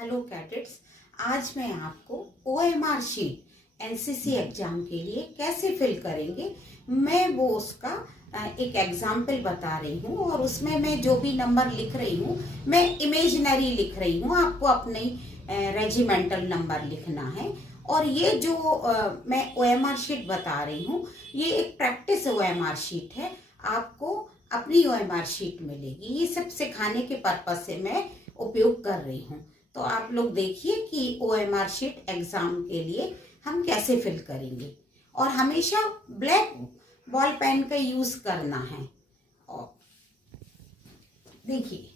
Hello cadets, आज मैं आपको OMR शीट एनसीसी एग्जाम के लिए कैसे फिल करेंगे मैं वो उसका एक एग्जाम्पल बता रही हूँ। और उसमें मैं जो भी नंबर लिख रही हूँ मैं इमेजिनरी लिख रही हूँ, आपको अपनी रेजिमेंटल नंबर लिखना है। और ये जो मैं OMR शीट बता रही हूँ ये एक प्रैक्टिस OMR शीट है, आपको अपनी OMR शीट मिलेगी। ये सब सिखाने के पर्पज से मैं उपयोग कर रही हूँ। तो आप लोग देखिए कि OMR शीट एग्जाम के लिए हम कैसे फिल करेंगे। और हमेशा ब्लैक बॉल पेन का यूज करना है। और देखिए,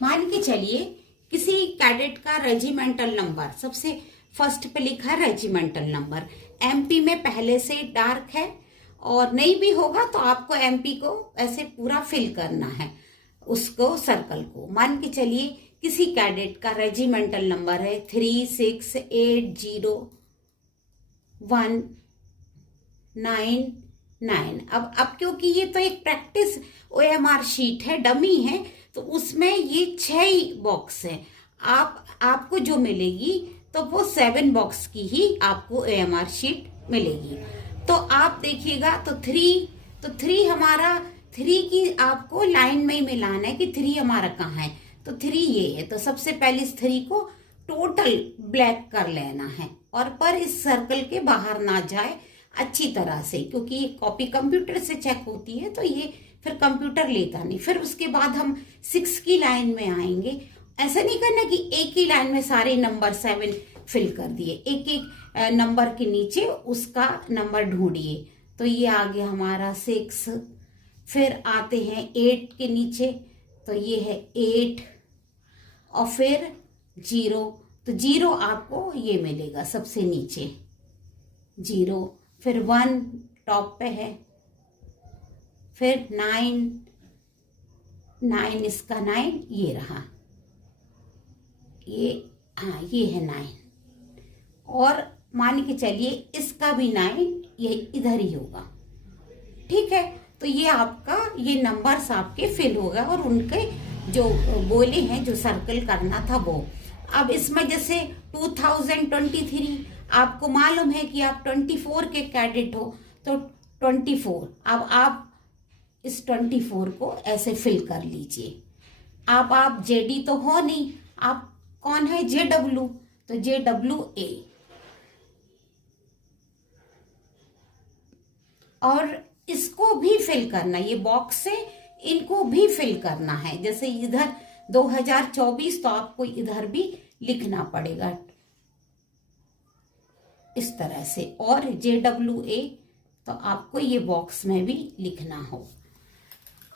मान के चलिए किसी कैडेट का रेजिमेंटल नंबर सबसे फर्स्ट पे लिखा है रेजिमेंटल नंबर, MP में पहले से डार्क है और नहीं भी होगा तो आपको MP को ऐसे पूरा फिल करना है, उसको सर्कल को। मान के चलिए किसी कैडेट का रेजिमेंटल नंबर है 3680199। अब क्योंकि ये तो एक प्रैक्टिस OMR शीट है, डमी है, तो उसमें ये 6 बॉक्स है। आपको जो मिलेगी तो वो 7 बॉक्स की ही आपको OMR शीट मिलेगी। तो आप देखिएगा तो 3 हमारा 3 की आपको लाइन में ही मिलाना है कि 3 हमारा कहाँ है। तो 3 ये है, तो सबसे पहले इस 3 को टोटल ब्लैक कर लेना है और पर इस सर्कल के बाहर ना जाए अच्छी तरह से, क्योंकि ये कॉपी कंप्यूटर से चेक होती है तो ये फिर कंप्यूटर लेता नहीं। फिर उसके बाद हम 6 की लाइन में आएंगे। ऐसा नहीं करना कि एक ही लाइन में सारे नंबर 7 फिल कर दिए, एक एक नंबर के नीचे उसका नंबर ढूंढिए। तो ये आ गया हमारा 6। फिर आते हैं 8 के नीचे, तो ये है 8 और फिर 0, तो 0 आपको ये मिलेगा सबसे नीचे 0। फिर 1 टॉप पे है, फिर 9 इसका 9 ये रहा, ये हाँ ये है 9। और मान के चलिए इसका भी 9 ये इधर ही होगा, ठीक है। तो ये आपका ये नंबर्स आपके फिल होगा और उनके जो बोले हैं जो सर्कल करना था वो। अब इसमें जैसे 2023 आपको मालूम है कि आप 24 के कैडेट हो, तो 24। अब आप इस 24 को ऐसे फिल कर लीजिए। अब आप JD तो हो नहीं, आप कौन है JW, तो JWA। और इसको भी फिल करना, ये बॉक्स से इनको भी फिल करना है। जैसे इधर 2024 तो आपको इधर भी लिखना पड़ेगा इस तरह से, और JWA तो आपको ये बॉक्स में भी लिखना हो।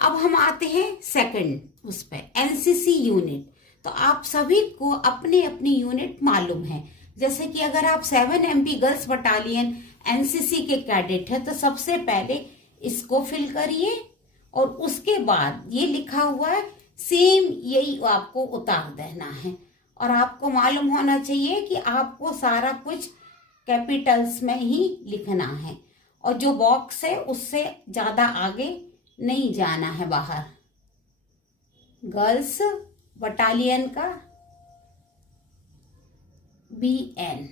अब हम आते हैं सेकंड उस पे NCC यूनिट। तो आप सभी को अपनी अपनी यूनिट मालूम है। जैसे कि अगर आप 7 MP गर्ल्स बटालियन NCC के कैडेट है तो सबसे पहले इसको फिल करिए और उसके बाद ये लिखा हुआ है सेम यही आपको उतार देना है। और आपको मालूम होना चाहिए कि आपको सारा कुछ कैपिटल्स में ही लिखना है और जो बॉक्स है उससे ज्यादा आगे नहीं जाना है बाहर। गर्ल्स बटालियन का BN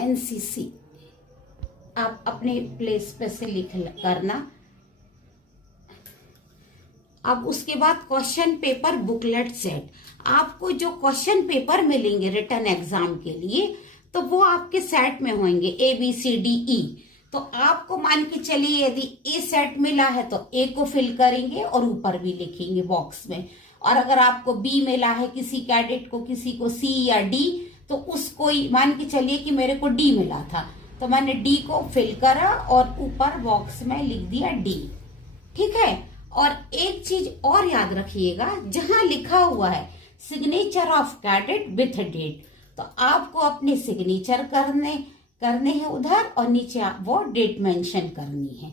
NCC आप अपने प्लेस पे से लिख करना। अब उसके बाद क्वेश्चन पेपर बुकलेट सेट, आपको जो क्वेश्चन पेपर मिलेंगे रिटन एग्जाम के लिए तो वो आपके सेट में होंगे ABCDE। तो आपको मान के चलिए यदि A सेट मिला है तो A को फिल करेंगे और ऊपर भी लिखेंगे बॉक्स में। और अगर आपको B मिला है किसी कैडेट को, किसी को C या D, तो उसको ही मान के चलिए कि मेरे को D मिला था तो मैंने D को फिल करा और ऊपर बॉक्स में लिख दिया D, ठीक है। और एक चीज और याद रखिएगा, जहां लिखा हुआ है signature of cadet with date, तो आपको अपने सिग्नेचर करने हैं उधर और नीचे वो डेट मेंशन करनी है।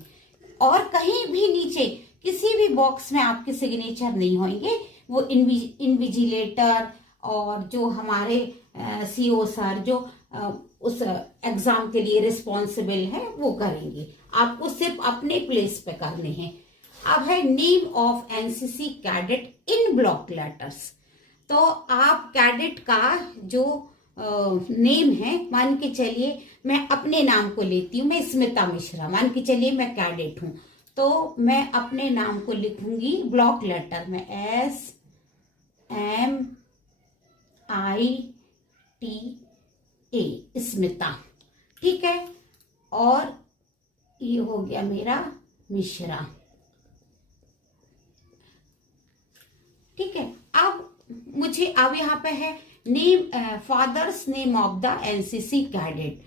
और कहीं भी नीचे किसी भी बॉक्स में आपके सिग्नेचर नहीं होंगे, वो इन्विजिलेटर और जो हमारे CO सर जो उस एग्जाम के लिए रिस्पॉन्सिबल है वो करेंगे, आपको सिर्फ अपने प्लेस पे करने हैं। अब है name of NCC cadet in block letters. तो आप कैडेट का जो नेम है, मान के चलिए मैं अपने नाम को लेती हूँ, मैं स्मिता मिश्रा, मान के चलिए मैं कैडेट हूँ, तो मैं अपने नाम को लिखूंगी ब्लॉक लेटर में SMITA, स्मिता, ठीक है। और ये हो गया मेरा मिश्रा, ठीक है। अब यहाँ पे है name, father's name of the NCC cadet,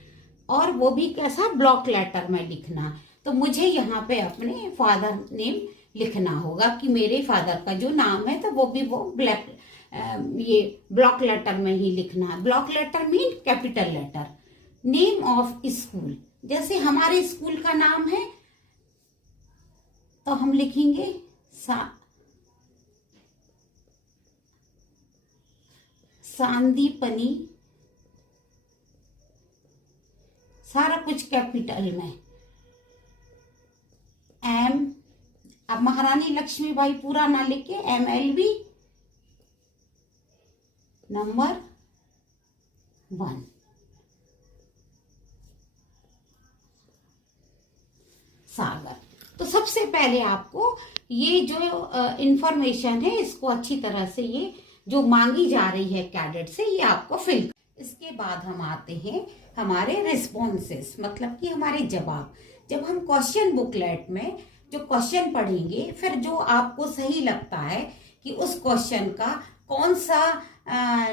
और वो भी कैसा, ब्लॉक लेटर में लिखना। तो मुझे यहाँ पे अपने फादर नेम लिखना होगा कि मेरे फादर का जो नाम है, तो वो भी ये ब्लॉक लेटर में ही लिखना है। Block letter mean capital letter. Name of school, जैसे हमारे स्कूल का नाम है तो हम लिखेंगे सांदीपनी, सारा कुछ कैपिटल में। अब महारानी लक्ष्मीबाई पूरा ना लिखे, MLB नंबर 1। सागर। तो सबसे पहले आपको ये जो इंफॉर्मेशन है, इसको अच्छी तरह से, ये जो मांगी जा रही है कैडेट से, ये आपको फिल। इसके बाद हम आते हैं हमारे रिस्पॉन्सेस, मतलब कि हमारे जवाब। जब हम क्वेश्चन बुकलेट में जो क्वेश्चन पढ़ेंगे, फिर जो आपको सही लगता है कि उस क्वेश्चन का कौन सा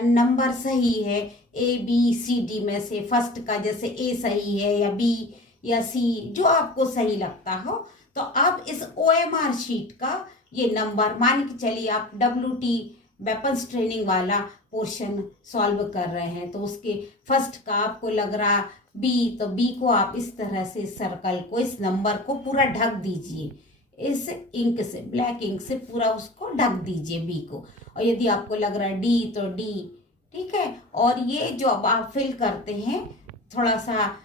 नंबर सही है, ABCD में से फर्स्ट का, जैसे A सही है या B या C, जो आपको सही लगता हो, तो आप इस OMR शीट का ये नंबर, मान के चलिए आप WT वेपन्स ट्रेनिंग वाला पोर्शन सॉल्व कर रहे हैं, तो उसके फर्स्ट का आपको लग रहा B, तो B को आप इस तरह से सर्कल को, इस नंबर को पूरा ढक दीजिए, इस इंक से, ब्लैक इंक से पूरा उसको ढक दीजिए B को। और यदि आपको लग रहा है D, तो D, ठीक है। और ये जो अब आप फिल करते हैं, थोड़ा सा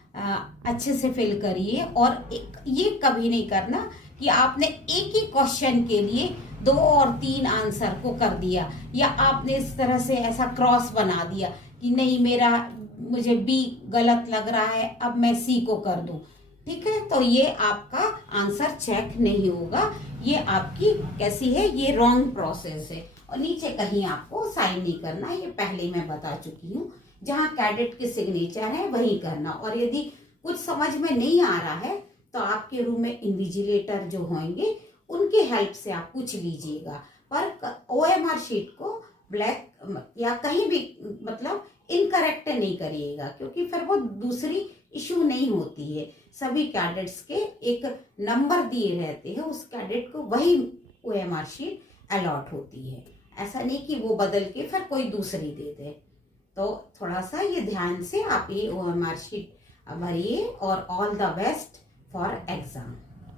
अच्छे से फिल करिए। और ये कभी नहीं करना कि आपने एक ही क्वेश्चन के लिए 2 और 3 आंसर को कर दिया, या आपने इस तरह से ऐसा क्रॉस बना दिया कि नहीं, मुझे B गलत लग रहा है, अब मैं C को कर दूं, ठीक है। तो ये आपका आंसर चेक नहीं होगा, ये आपकी कैसी है, ये रॉन्ग प्रोसेस है। और नीचे कहीं आपको साइन नहीं करना, ये पहले मैं बता चुकी हूँ। जहाँ कैडेट के सिग्नेचर है वहीं करना। और यदि कुछ समझ में नहीं आ रहा है, तो आपके रूम में इन्विजिलेटर जो होंगे, उनके हेल्प से आप पूछ लीजिएगा। पर OMR शीट को ब्लैक या कहीं भी मतलब इनकरेक्ट नहीं करिएगा, क्योंकि फिर वो दूसरी इशू नहीं होती है। सभी कैडेट्स के एक नंबर दिए रहते हैं, उस कैडेट को वही OMR शीट अलॉट होती है। ऐसा नहीं कि वो बदल के फिर कोई दूसरी दे दे। तो थोड़ा सा ये ध्यान से आप ये OMR शीट भरिए। और all the best for exam.